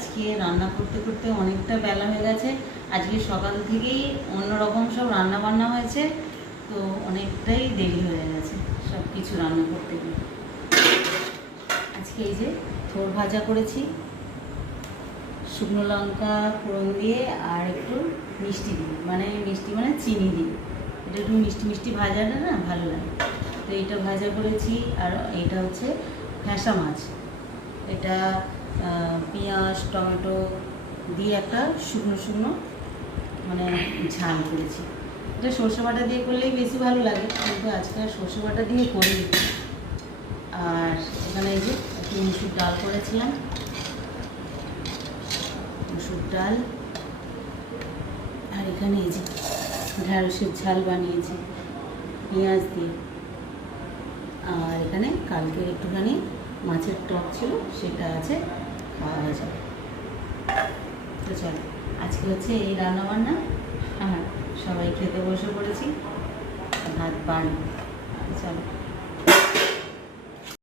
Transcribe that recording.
আজকে রান্না করতে করতে অনেকটা বেলা হয়ে গেছে। আজকে সকাল থেকেই অন্যরকম সব রান্না বান্না হয়েছে, তো অনেকটাই দেরি হয়ে গেছে সব কিছু রান্না করতে গিয়ে। আজকে এই যে থোর ভাজা করেছি, শুকনো লঙ্কা ফোড়ন দিয়ে আর একটু মিষ্টি দিয়ে, মানে মিষ্টি মানে চিনি দিয়ে, এটা একটু মিষ্টি মিষ্টি ভাজাটা না ভালো লাগে, তো এইটা ভাজা করেছি। আর এটা হচ্ছে ফ্যাঁসা মাছ, এটা পেঁয়াজ টমেটো দিয়ে একটা শুকনো শুকনো মানে ঝাল করেছি। এটা সর্ষে বাটা দিয়ে করলেই বেশি ভালো লাগে, কিন্তু আজকে সর্ষে বাটা দিয়ে করি। আর এখানে এই যে একটু মুসুর ডাল করেছিলাম, মুসুর ডাল। আর এখানে এই যে ঢ্যাঁড়সের ঝাল বানিয়েছি পেঁয়াজ দিয়ে। আর এখানে কালকের একটুখানি মাছের টক ছিল, সেটা আছে, খাওয়া যাবে। তো চলো, আজকে হচ্ছে এই রান্নাবান্না। হ্যাঁ, সবাই খেতে বসে পড়েছি, ভাত বাড়ি। চলো।